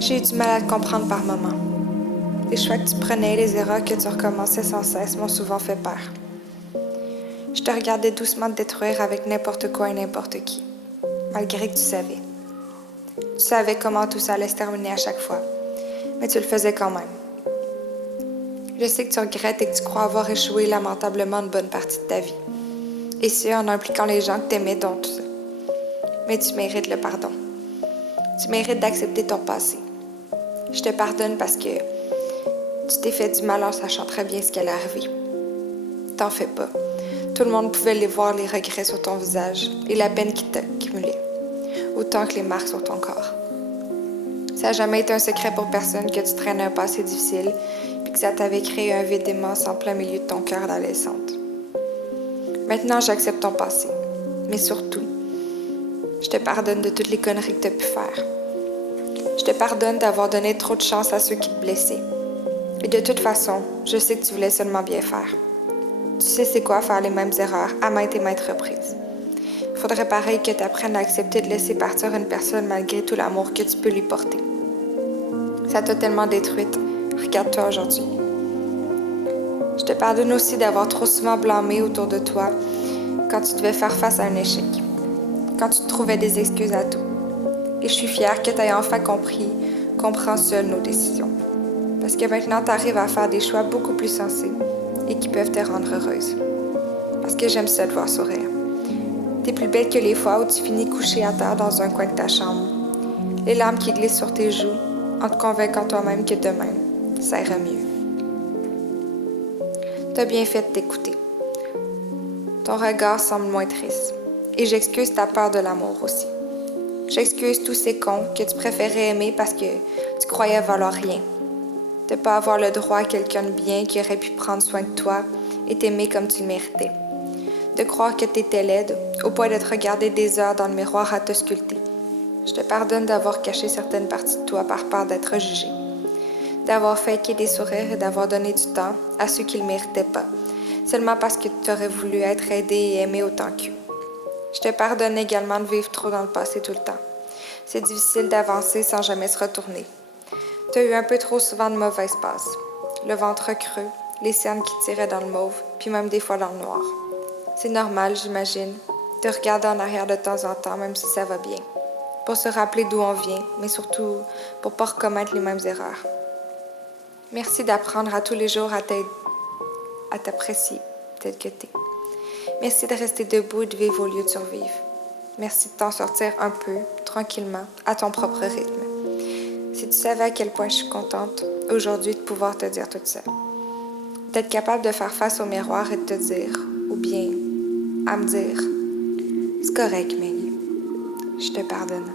J'ai eu du mal à te comprendre par moments. Les choix que tu prenais, les erreurs que tu recommençais sans cesse m'ont souvent fait peur. Je te regardais doucement te détruire avec n'importe quoi et n'importe qui, malgré que tu savais. Tu savais comment tout ça allait se terminer à chaque fois, mais tu le faisais quand même. Je sais que tu regrettes et que tu crois avoir échoué lamentablement une bonne partie de ta vie. Et ce, en impliquant les gens que t'aimais dans tout ça. Mais tu mérites le pardon. Tu mérites d'accepter ton passé. Je te pardonne parce que tu t'es fait du mal en sachant très bien ce qui allait arriver. T'en fais pas. Tout le monde pouvait les voir, les regrets sur ton visage et la peine qui t'accumulait, autant que les marques sur ton corps. Ça n'a jamais été un secret pour personne que tu traînais un passé difficile puis que ça t'avait créé un vide immense en plein milieu de ton cœur d'adolescente. Maintenant, j'accepte ton passé, mais surtout, je te pardonne de toutes les conneries que tu as pu faire. Je te pardonne d'avoir donné trop de chance à ceux qui te blessaient. Et de toute façon, je sais que tu voulais seulement bien faire. Tu sais c'est quoi faire les mêmes erreurs à maintes et maintes reprises. Il faudrait pareil que tu apprennes à accepter de laisser partir une personne malgré tout l'amour que tu peux lui porter. Ça t'a tellement détruite. Regarde-toi aujourd'hui. Je te pardonne aussi d'avoir trop souvent blâmé autour de toi quand tu devais faire face à un échec, quand tu te trouvais des excuses à tout. Et je suis fière que tu aies enfin compris qu'on prend seul nos décisions. Parce que maintenant, tu arrives à faire des choix beaucoup plus sensés et qui peuvent te rendre heureuse. Parce que j'aime ça te voir sourire. T'es plus belle que les fois où tu finis couchée à terre dans un coin de ta chambre. Les larmes qui glissent sur tes joues en te convainquant toi-même que demain, ça ira mieux. T'as bien fait de t'écouter. Ton regard semble moins triste. Et j'excuse ta peur de l'amour aussi. J'excuse tous ces cons que tu préférais aimer parce que tu croyais valoir rien. De pas avoir le droit à quelqu'un de bien qui aurait pu prendre soin de toi et t'aimer comme tu le méritais. De croire que t'étais laide, au point de te regarder des heures dans le miroir à te sculpter. Je te pardonne d'avoir caché certaines parties de toi par peur d'être jugée. D'avoir faké des sourires et d'avoir donné du temps à ceux qui le méritaient pas, seulement parce que tu aurais voulu être aidé et aimé autant qu'eux. Je te pardonne également de vivre trop dans le passé tout le temps. C'est difficile d'avancer sans jamais se retourner. Tu as eu un peu trop souvent de mauvaises passes. Le ventre creux, les cernes qui tiraient dans le mauve, puis même des fois dans le noir. C'est normal, j'imagine, de regarder en arrière de temps en temps, même si ça va bien. Pour se rappeler d'où on vient, mais surtout pour pas recommettre les mêmes erreurs. Merci d'apprendre à tous les jours à t'apprécier tel que t'es. Merci de rester debout et de vivre au lieu de survivre. Merci de t'en sortir un peu, tranquillement, à ton propre rythme. Si tu savais à quel point je suis contente aujourd'hui de pouvoir te dire tout ça. D'être capable de faire face au miroir et de te dire, ou bien à me dire, c'est correct, Maggie, je te pardonne.